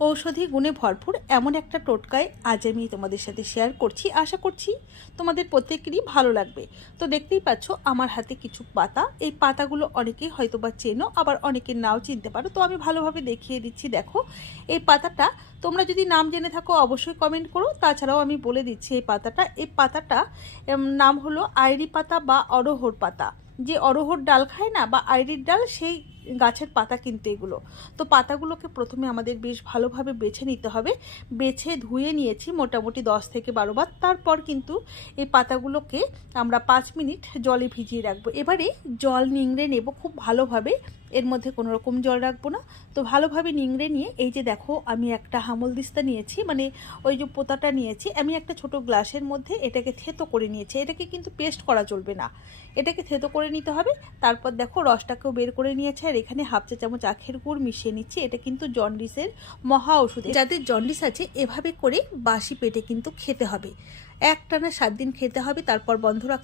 ঔষধি গুণে ভরপুর এমন একটা টোটকায় আজ আমি তোমাদের সাথে শেয়ার করছি। আশা করছি তোমাদের প্রত্যেকেরই ভালো লাগবে। তো দেখতেই পাচ্ছ আমার হাতে কিছু পাতা। এই পাতাগুলো অনেকেই হয়তো বা চেনো, আবার অনেকে নাও চিনতে পারো। তো আমি ভালোভাবে দেখিয়ে দিচ্ছি। দেখো, এই পাতাটা তোমরা যদি নাম জেনে থাকো অবশ্যই কমেন্ট করো। তাছাড়াও আমি বলে দিচ্ছি এই পাতাটা নাম হলো আইরি পাতা বা অরহর পাতা। যে অরহর ডাল খায় না, বা আইরির ডাল, সেই গাছের পাতা কিন্তু এগুলো। তো পাতাগুলোকে প্রথমে আমাদের বেশ ভালোভাবে বেছে নিতে হবে। বেছে ধুয়ে নিয়েছি মোটামুটি 10 থেকে 12 বার। তারপর কিন্তু এই পাতাগুলোকে আমরা 5 মিনিট জলে ভিজিয়ে রাখবো। এবারে জল নিংড়ে নেব খুব ভালোভাবে, এর মধ্যে কোনো রকম জল রাখবো না। তো ভালোভাবে নিংড়ে নিয়ে এই যে দেখো, আমি একটা হামলদিস্তা নিয়েছি, মানে ওই যে পোতাটা নিয়েছি আমি একটা ছোট গ্লাসের মধ্যে। এটাকে থেতো করে নিয়েছি। এটাকে কিন্তু পেস্ট করা চলবে না, এটাকে থেতো করে নিতে হবে। তারপর দেখো রসটাকেও বের করে নিয়েছে। আর এখানে হাফ চা চামচ আখের গুড় মিশিয়ে নিচ্ছি। এটা কিন্তু জন্ডিসের মহা ওষুধ। যাদের জন্ডিস আছে এভাবে করে বাসি পেটে কিন্তু খেতে হবে। একটানা 7 দিন খেতে হবে, তারপর বন্ধ রাখতে